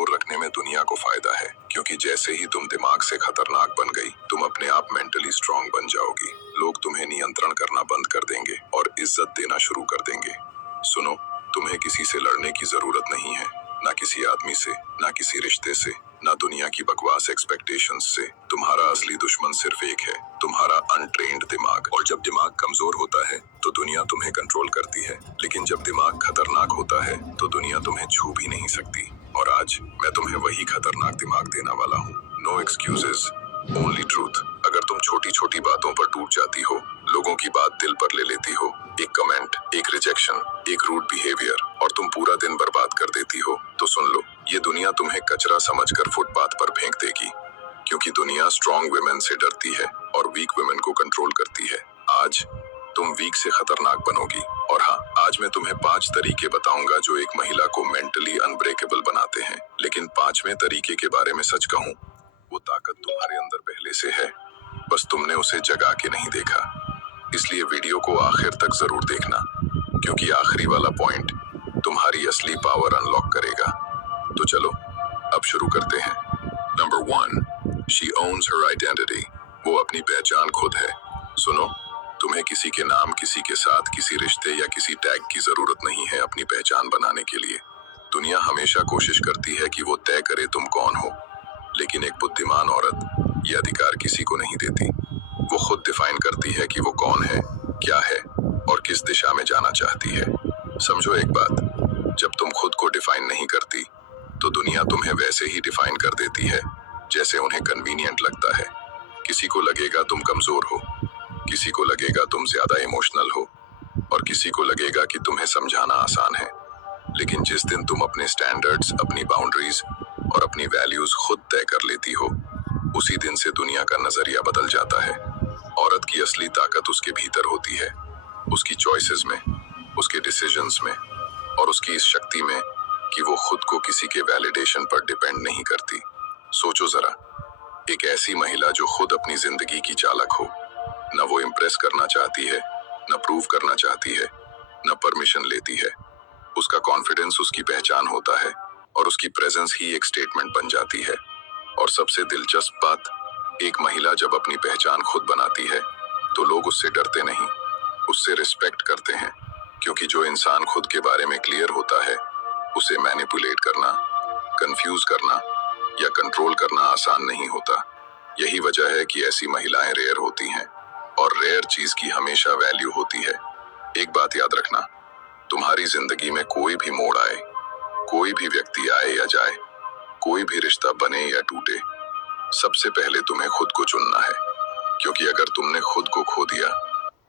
कमजोर रखने में दुनिया को फायदा है, क्योंकि जैसे ही तुम दिमाग से खतरनाक बन गई, तुम अपने आप मेंटली स्ट्रांग बन जाओगी। लोग तुम्हें नियंत्रण करना बंद कर देंगे और इज्जत देना शुरू कर देंगे। सुनो, तुम्हें किसी से लड़ने की जरूरत नहीं है, ना किसी आदमी से, ना किसी रिश्ते से, ना दुनिया की बकवास एक्सपेक्टेशंस से। तुम्हारा असली दुश्मन सिर्फ एक है, तुम्हारा अनट्रेन्ड दिमाग। और जब दिमाग कमजोर होता है तो दुनिया तुम्हें कंट्रोल करती है, लेकिन जब दिमाग खतरनाक होता है तो दुनिया तुम्हें छू भी नहीं सकती। और आज मैं तुम्हें वही खतरनाक दिमाग देने वाला हूँ। No excuses, only truth. अगर तुम छोटी छोटी बातों पर टूट जाती हो, लोगों की बात दिल पर ले लेती हो, एक कमेंट, एक रिजेक्शन, एक रूड बिहेवियर, और तुम पूरा दिन बर्बाद कर देती हो, तो सुन लो, ये दुनिया तुम्हें कचरा समझकर फुटपाथ पर फेंक देगी, क्योंकि दुनिया स्ट्रॉन्ग वुमेन से डरती है और वीक वुमेन को कंट्रोल करती है। आज तुम वीक से खतरनाक बनोगी। और हाँ, आज मैं तुम्हें 5 तरीके बताऊंगा जो एक महिला को मेंटली अनब्रेकेबल बनाते हैं। लेकिन 5वें तरीके के बारे में सच कहूं, वो ताकत तुम्हारे अंदर पहले से है, बस तुमने उसे जगा के नहीं देखा। इसलिए वीडियो को आखिर तक जरूर देखना, क्योंकि आखिरी वाला पॉइंट तुम्हारी असली पावर अनलॉक करेगा। तो चलो अब शुरू करते हैं। Number 1, she owns her identity. वो अपनी पहचान खुद है। सुनो, तुम्हें किसी के नाम, किसी के साथ, किसी रिश्ते या किसी टैग की जरूरत नहीं है अपनी पहचान बनाने के लिए। दुनिया हमेशा कोशिश करती है कि वो तय करे तुम कौन हो, लेकिन एक बुद्धिमान औरत ये अधिकार किसी को नहीं देती। वो खुद डिफाइन करती है कि वो कौन है, क्या है और किस दिशा में जाना चाहती है। समझो एक बात, जब तुम खुद को डिफाइन नहीं करती तो दुनिया तुम्हें वैसे ही डिफाइन कर देती है जैसे उन्हें कन्वीनियंट लगता है। किसी को लगेगा तुम कमजोर हो, किसी को लगेगा तुम ज्यादा इमोशनल हो, और किसी को लगेगा कि तुम्हें समझाना आसान है। लेकिन जिस दिन तुम अपने स्टैंडर्ड्स, अपनी बाउंड्रीज और अपनी वैल्यूज खुद तय कर लेती हो, उसी दिन से दुनिया का नजरिया बदल जाता है। औरत की असली ताकत उसके भीतर होती है, उसकी चॉइसेस में, उसके डिसीजंस में, और उसकी इस शक्ति में कि वो खुद को किसी के वैलिडेशन पर डिपेंड नहीं करती। सोचो जरा, एक ऐसी महिला जो खुद अपनी जिंदगी की चालक हो, न वो इम्प्रेस करना चाहती है, न प्रूव करना चाहती है, न परमिशन लेती है। उसका कॉन्फिडेंस उसकी पहचान होता है और उसकी प्रेजेंस ही एक स्टेटमेंट बन जाती है। और सबसे दिलचस्प बात, एक महिला जब अपनी पहचान खुद बनाती है तो लोग उससे डरते नहीं, उससे रिस्पेक्ट करते हैं, क्योंकि जो इंसान खुद के बारे में क्लियर होता है, उसे मैनिपुलेट करना, कंफ्यूज करना या कंट्रोल करना आसान नहीं होता। यही वजह है कि ऐसी महिलाएं रेयर होती हैं, और रेयर चीज की हमेशा वैल्यू होती है। एक बात याद रखना, तुम्हारी जिंदगी में कोई भी मोड़ आए, कोई भी व्यक्ति आए या जाए, कोई भी रिश्ता बने या टूटे, सबसे पहले तुम्हें खुद को चुनना है, क्योंकि अगर तुमने खुद को खो दिया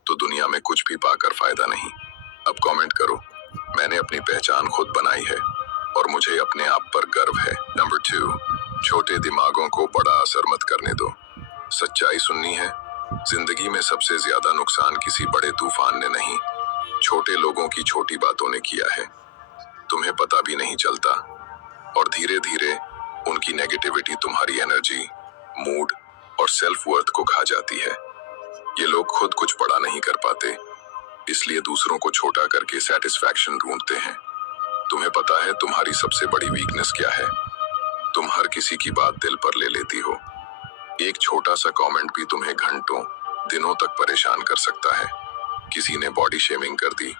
तो दुनिया में कुछ भी पाकर फायदा नहीं। अब कमेंट करो, मैंने अपनी पहचान खुद बनाई है और मुझे अपने आप पर गर्व है। नंबर 2, छोटे दिमागों को बड़ा असर मत करने दो। सच्चाई सुननी है, जिंदगी में सबसे ज्यादा नुकसान किसी बड़े तूफान ने नहीं, छोटे लोगों की छोटी बातों ने किया है। तुम्हें पता भी नहीं चलता, और धीरे धीरे उनकी नेगेटिविटी तुम्हारी एनर्जी, मूड और सेल्फ वर्थ को खा जाती है। ये लोग खुद कुछ बड़ा नहीं कर पाते, इसलिए दूसरों को छोटा करके सेटिस्फैक्शन ढूंढते हैं। तुम्हें पता है तुम्हारी सबसे बड़ी वीकनेस क्या है? तुम हर किसी की बात दिल पर ले लेती हो। एक छोटा सा कमेंट भी तुम्हें घंटों, दिनों तक परेशान कर सकता है। किसी ने बॉडी शेमिंग कर दी,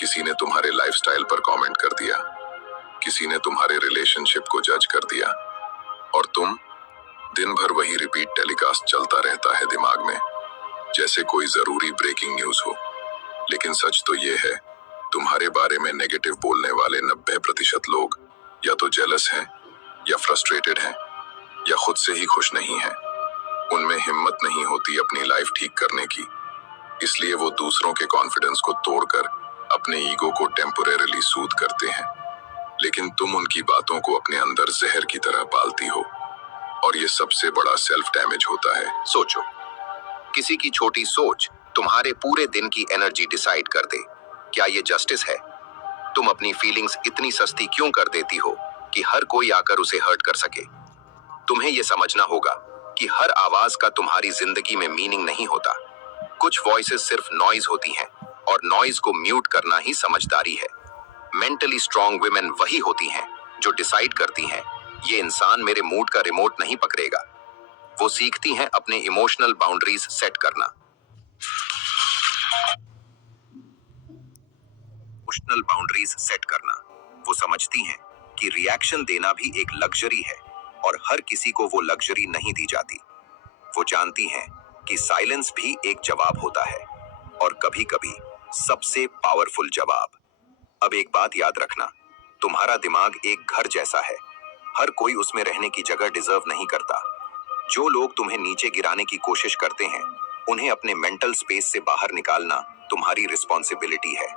किसी ने तुम्हारे लाइफस्टाइल पर कमेंट कर दिया, किसी ने तुम्हारे रिलेशनशिप को जज कर दिया, और तुम दिन भर वही रिपीट टेलीकास्ट चलता रहता है दिमाग में, जैसे कोई जरूरी ब्रेकिंग न्यूज हो। लेकिन सच तो ये है, तुम्हारे बारे में नेगेटिव बोलने वाले 90% लोग या तो जेलस हैं, या फ्रस्ट्रेटेड हैं, या खुद से ही खुश नहीं हैं। उनमें हिम्मत नहीं होती अपनी लाइफ ठीक करने की, इसलिए वो दूसरों के कॉन्फिडेंस को तोड़कर अपने ईगो को टेम्पोरेरीली सूद करते हैं। लेकिन तुम उनकी बातों को अपने अंदर जहर की तरह पालती हो, और ये सबसे बड़ा सेल्फ डैमेज होता है। सोचो, किसी की छोटी सोच तुम्हारे पूरे दिन की एनर्जी डिसाइड कर दे। क्या ये जस्टिस है? तुम अपनी फीलिंग्स इतनी सस्ती क्यों कर देती हो कि हर कोई आकर उसे हर्ट कर सके? तुम्हें ये समझना होगा कि हर आवाज का तुम्हारी जिंदगी में मीनिंग नहीं होता। कुछ वॉइसेस सिर्फ नॉइज होती हैं, और नॉइज को म्यूट करना ही समझदारी है। मेंटली स्ट्रांग वुमेन वही होती हैं जो डिसाइड करती हैं ये इंसान मेरे मूड का रिमोट नहीं पकड़ेगा। वो सीखती हैं अपने इमोशनल बाउंड्रीज सेट करना। इमोशनल बाउंड्रीज सेट करना। वो समझती हैं कि रिएक्शन देना भी एक लग्जरी है और हर किसी को वो लग्जरी नहीं दी जाती। वो जानती हैं कि साइलेंस भी एक जवाब होता है, और कभी-कभी सबसे पावरफुल जवाब। अब एक बात याद रखना, तुम्हारा दिमाग एक घर जैसा है। हर कोई उसमें रहने की जगह डिजर्व नहीं करता। जो लोग तुम्हें नीचे गिराने की कोशिश करते हैं, उन्हें अपने मेंटल स्पेस से बाहर निकालना तुम्हारी रिस्पॉन्सिबिलिटी है।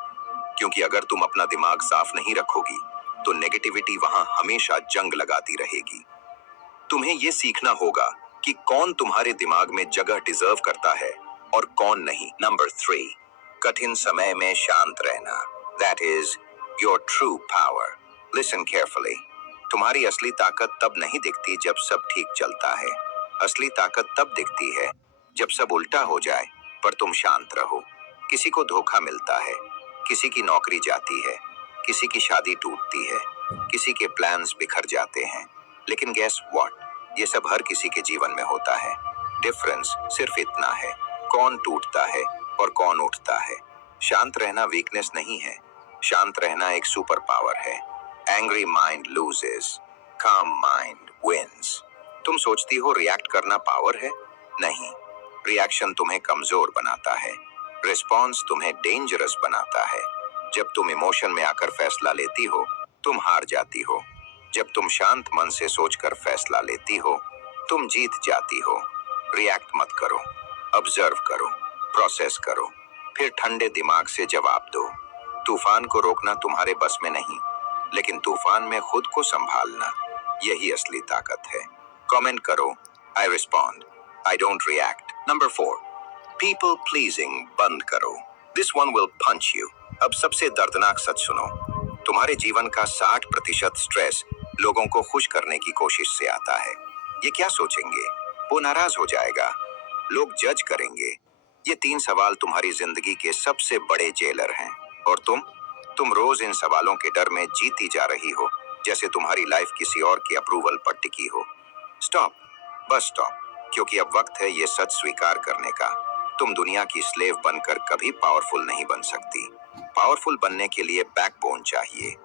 क्योंकि अगर तुम अपना दिमाग साफ नहीं रखोगी, तो नेगेटिविटी वहां हमेशा जंग लगाती रहेगी। तुम्हें ये सीखना होगा कि कौन तुम्हारे दिमाग में जगह डिजर्व करता है और कौन नहीं। नंबर 3, कठिन समय में शांत रहना। That is your true power. Listen carefully. तुम्हारी असली ताकत तब नहीं दिखती जब सब ठीक चलता है। असली ताकत तब दिखती है जब सब उल्टा हो जाए पर तुम शांत रहो। किसी को धोखा मिलता है, किसी की नौकरी जाती है, किसी की शादी टूटती है, किसी के प्लान्स बिखर जाते हैं। लेकिन गैस व्हाट, ये सब हर किसी के जीवन में होता है। डिफरेंस सिर्फ इतना है, कौन टूटता है और कौन उठता है। शांत रहना वीकनेस नहीं है, शांत रहना एक सुपर पावर है। Angry mind loses, calm mind wins. तुम सोचती हो रिएक्ट करना पावर है? नहीं, रिएक्शन तुम्हें कमजोर बनाता है, रिस्पॉन्स तुम्हें डेंजरस बनाता है। जब तुम इमोशन में आकर फैसला लेती हो, तुम हार जाती हो। जब तुम शांत मन से सोचकर फैसला लेती हो, तुम जीत जाती हो। रिएक्ट मत करो, ऑब्जर्व करो, प्रोसेस करो, फिर ठंडे दिमाग से जवाब दो। तूफान को रोकना तुम्हारे बस में नहीं, लेकिन तूफान में खुद को संभालना, यही असली ताकत है। कमेंट करो, I respond, I don't react. Number 4, people pleasing बंद करो। This one will punch you. अब सबसे दर्दनाक सच सुनो, तुम्हारे जीवन का 60% स्ट्रेस लोगों को खुश करने की कोशिश से आता है। ये क्या सोचेंगे, वो नाराज हो जाएगा, लोग जज करेंगे। ये 3 सवाल तुम्हारी जिंदगी के सबसे बड़े जेलर हैं। और तुम रोज इन सवालों के डर में जीती जा रही हो, जैसे तुम्हारी लाइफ किसी और की अप्रूवल पर टिकी हो। स्टॉप, बस स्टॉप, क्योंकि अब वक्त है ये सच स्वीकार करने का। तुम दुनिया की स्लेव बनकर कभी पावरफुल नहीं बन सकती। पावरफुल बनने के लिए बैकबोन चाहिए,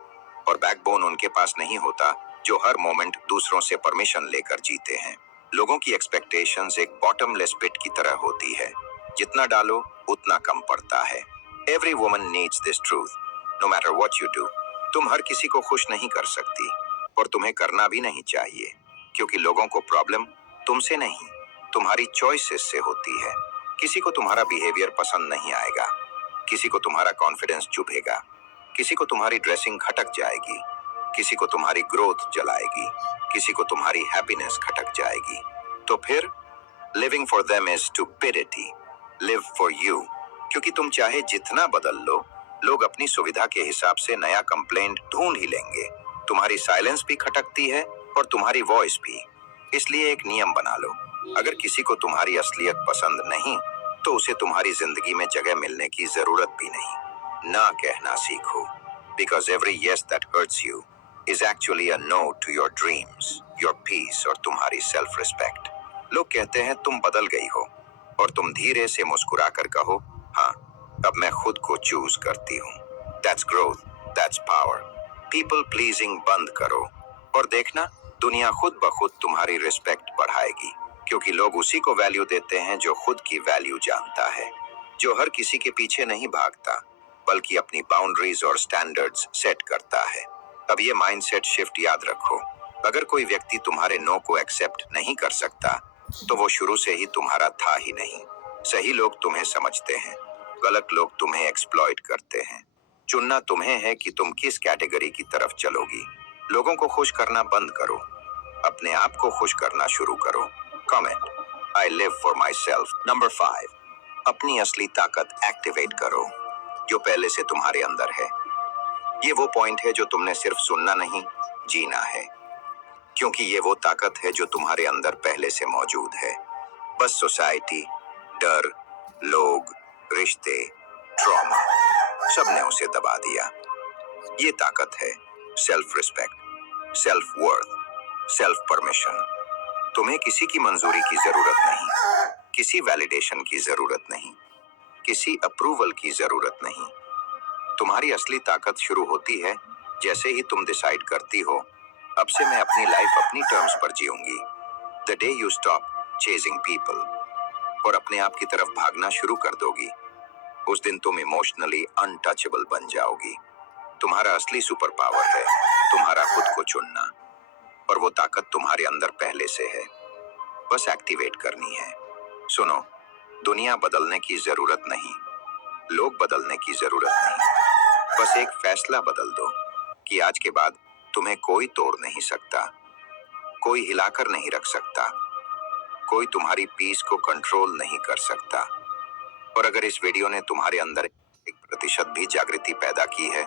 और बैकबोन उनके पास नहीं होता जो हर मोमेंट दूसरों से परमिशन लेकर जीते हैं। लोगों की एक्सपेक्टेशंस एक बॉटमलेस पिट की तरह होती है, जितना डालो उतना कम पड़ता है। Every woman needs this truth, no matter what you do. तुम हर किसी को खुश नहीं कर सकती, और तुम्हें करना भी नहीं चाहिए, क्योंकि लोगों को प्रॉब्लम तुमसे नहीं, तुम्हारी चॉइसेस से होती है। किसी को तुम्हारा बिहेवियर पसंद नहीं आएगा, किसी को तुम्हारा कॉन्फिडेंस चुभेगा, किसी को तुम्हारी ड्रेसिंग खटक जाएगी, किसी को तुम्हारी ग्रोथ जलाएगी, किसी को तुम्हारी हैप्पीनेस खटक जाएगी। तो फिर living for them is stupidity, live for you. क्योंकि तुम चाहे जितना बदल लो, लोग अपनी सुविधा के हिसाब से नया कंप्लेंट ढूंढ ही लेंगे। तुम्हारी साइलेंस भी खटकती है और तुम्हारी वॉइस भी। इसलिए एक नियम बना लो, अगर किसी को तुम्हारी असलियत पसंद नहीं, तो उसे तुम्हारी जिंदगी में जगह मिलने की जरूरत भी नहीं। ना कहना सीखो, because every yes that hurts you is actually a no to your dreams, your peace और तुम्हारी सेल्फ रिस्पेक्ट। लोग कहते हैं तुम बदल गई हो, और तुम धीरे से मुस्कुरा कर कहो, हाँ, अब मैं खुद को चूज करती हूँ। That's growth, that's power. People pleasing बंद करो, और देखना दुनिया खुद ब खुद तुम्हारी रिस्पेक्ट बढ़ाएगी। क्योंकि लोग उसी को वैल्यू देते हैं जो खुद की वैल्यू जानता है, जो हर किसी के पीछे नहीं भागता, बल्कि अपनी बाउंड्रीज और स्टैंडर्ड्स सेट करता है। अब ये माइंडसेट शिफ्ट याद रखो, अगर कोई व्यक्ति तुम्हारे नो को एक्सेप्ट नहीं कर सकता, तो वो शुरू से ही तुम्हारा था ही नहीं। सही लोग तुम्हें समझते हैं, गलत लोग तुम्हें एक्सप्लॉइट करते हैं। चुनना तुम्हें है कि तुम किस कैटेगरी की तरफ चलोगी। लोगों को खुश करना बंद करो, अपने आप को खुश करना शुरू करो। Comment, I live for my self. Number 5, अपनी असली ताकत एक्टिवेट करो, जो पहले से तुम्हारे अंदर है। ये वो पॉइंट है जो तुमने सिर्फ सुनना नहीं, जीना है। क्योंकि ये वो ताकत है जो तुम्हारे अंदर पहले से मौजूद है। बस सोसाइटी, डर, लोग, रिश्ते, ट्रॉमा, सबने उसे दबा दिया। ये ताकत है self respect, self worth. Self permission. तुम्हें किसी की मंजूरी की जरूरत नहीं, किसी वैलिडेशन की जरूरत नहीं, किसी अप्रूवल की जरूरत नहीं। तुम्हारी असली ताकत शुरू होती है जैसे ही तुम डिसाइड करती हो, अब से मैं अपनी लाइफ अपनी टर्म्स पर जीऊंगी। The day you stop chasing people और अपने आप की तरफ भागना शुरू कर दोगी, उस दिन तुम इमोशनली अनटचेबल बन जाओगी। तुम्हारा असली सुपर पावर है तुम्हारा खुद को चुनना, और वो ताकत तुम्हारे अंदर पहले से है, बस एक्टिवेट करनी है। सुनो, दुनिया बदलने की जरूरत नहीं, लोग बदलने की जरूरत नहीं, बस एक फैसला बदल दो कि आज के बाद तुम्हें कोई तोड़ नहीं सकता, कोई हिलाकर नहीं रख सकता, कोई तुम्हारी पीस को कंट्रोल नहीं कर सकता। और अगर इस वीडियो ने तुम्हारे अंदर 1% भी जागृति पैदा की है